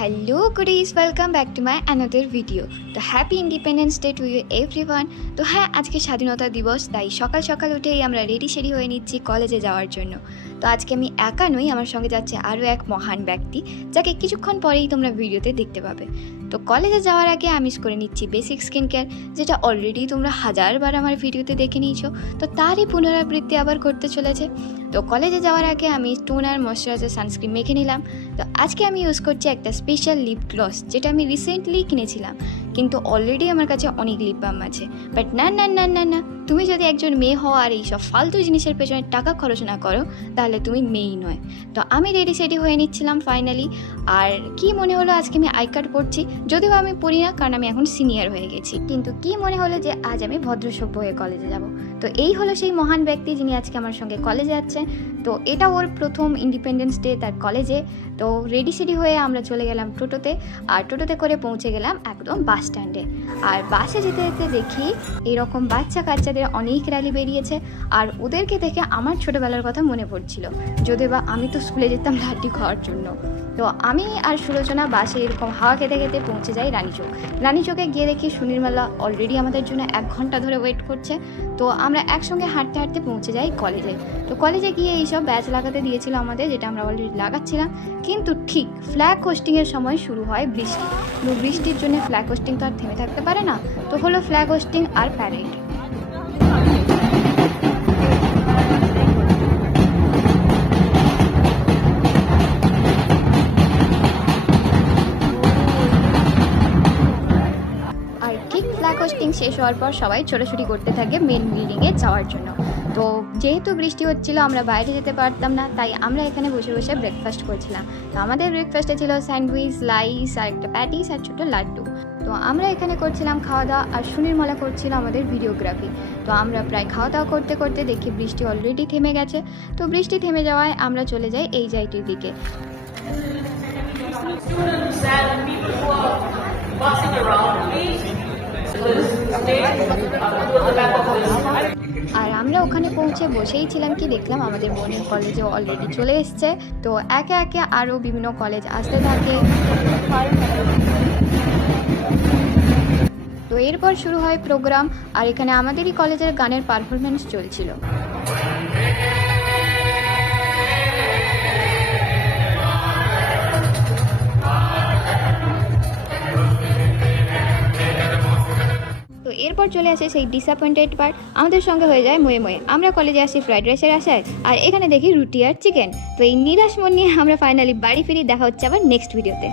Hello goodies, welcome back to my another video. তো happy independence day to you everyone. তো হ্যাঁ, আজকে স্বাধীনতা দিবস, তাই সকাল সকাল উঠেই আমরা রেডি হয়ে নিচ্ছি কলেজে যাওয়ার জন্য। তো আজকে আমি একা নই, আমার সঙ্গে যাচ্ছে আরও এক মহান ব্যক্তি, যাকে কিছুক্ষণ পরেই তোমরা ভিডিওতে দেখতে পাবে। তো কলেজে যাওয়ার আগে আমি করে নিচ্ছি বেসিক স্কিন কেয়ার, যেটা অলরেডি তোমরা হাজারবার আমার ভিডিওতে দেখে নিয়েছো। তো তারই পুনরাবৃত্তি আবার করতে চলেছে। তো কলেজে যাওয়ার আগে আমি টোনার, ময়শ্চারাইজার, সানস্ক্রিন মেখে নিলাম। তো আজকে আমি ইউজ করছি একটা স্পেশাল লিপ গ্লস, যেটা আমি রিসেন্টলি কিনেছিলাম, কিন্তু অলরেডি আমার কাছে অনেক লিপ বাম আছে। বাট না না না না না, তুমি যদি একজন মেয়ে হও আর এইসব ফালতু জিনিসের পেছনে টাকা খরচ না করো, তাহলে তুমি মেয়েই নয়। তো আমি রেডি হয়ে নিচ্ছিলাম ফাইনালি। আর কি মনে হলো, আজকে আমি আই কার্ড পড়ছি, যদিও আমি পড়ি না, কারণ আমি এখন সিনিয়র হয়ে গেছি। কিন্তু কি মনে হলো যে আজ আমি ভদ্রসভ্য হয়ে কলেজে যাব। তো এই হলো সেই মহান ব্যক্তি যিনি আজকে আমার সঙ্গে কলেজে যাচ্ছেন। তো এটা ওর প্রথম ইন্ডিপেন্ডেন্স ডে তার কলেজে। তো রেডি হয়ে আমরা চলে গেলাম টোটোতে, আর টোটোতে করে পৌঁছে গেলাম একদম বাস স্ট্যান্ডে। আর বাসে যেতে যেতে দেখি এরকম বাচ্চা কাচ্চাদের অনেক র্যালি বেরিয়েছে, আর ওদেরকে দেখে আমার ছোটোবেলার কথা মনে পড়ছিল, যদিও বা আমি তো স্কুলে যেতাম লাড্ডু খাওয়ার জন্য। তো আমি আর সুলোচনা বাসে এরকম হাওয়া খেতে খেতে পৌঁছে যাই রানীচকে গিয়ে দেখি সুনির্মলা অলরেডি আমাদের জন্য 1 ঘন্টা ধরে ওয়েট করছে। তো আমরা একসঙ্গে হাঁটতে হাঁটতে পৌঁছে যাই কলেজে। তো কলেজে গিয়ে এইসব ব্যাচ লাগাতে দিয়েছিল আমাদের, যেটা আমরা অলরেডি লাগাচ্ছিলাম। কিন্তু ঠিক ফ্ল্যাগ হোস্টিংয়ের সময় শুরু হয় বৃষ্টি। তো বৃষ্টির জন্য ফ্ল্যাগ হোস্টিং তো আর থেমে থাকতে পারে না। তো হলো ফ্ল্যাগ হোস্টিং আর প্যারেড। ফ্ল্যাগ হোস্টিং শেষ হওয়ার পর সবাই ছোটাছুটি করতে থাকে মেন বিল্ডিংয়ে যাওয়ার জন্য। তো যেহেতু বৃষ্টি হচ্ছিল, আমরা বাইরে যেতে পারতাম না, তাই আমরা এখানে বসে বসে ব্রেকফাস্ট করছিলাম। তো আমাদের ব্রেকফাস্টে ছিল স্যান্ডউইচ, লাইস, আর একটা প্যাটিস, আর ছোটো লাড্ডু। তো আমরা এখানে করছিলাম খাওয়া দাওয়া, আর সুনির্মলা করছিল আমাদের ভিডিওগ্রাফি। তো আমরা প্রায় খাওয়া দাওয়া করতে করতে দেখি বৃষ্টি অলরেডি থেমে গেছে। তো বৃষ্টি থেমে যাওয়ায় আমরা চলে যাই এই জায়গাটির দিকে। আর আমরা ওখানে পৌঁছে বসেই ছিলাম, কি দেখলাম আমাদের বোনের কলেজেও অলরেডি চলে এসছে। তো একে একে আরও বিভিন্ন কলেজ আসতে থাকে। তো এরপর শুরু হয় প্রোগ্রাম, আর এখানে আমাদেরই কলেজের গানের পারফরমেন্স চলছিল। তো এরপর চলে আসে সেই ডিসঅ্যাপয়েন্টেড পার্ট। আমাদের সঙ্গে হয়ে যায় ময়ে। আমরা কলেজে আসি ফ্রাইড রাইসের আশায়, আর এখানে দেখি রুটি আর চিকেন। তো এই নিরাশ মন নিয়ে আমরা ফাইনালি বাড়ি ফিরি। দেখা হচ্ছে আবার নেক্সট ভিডিওতে।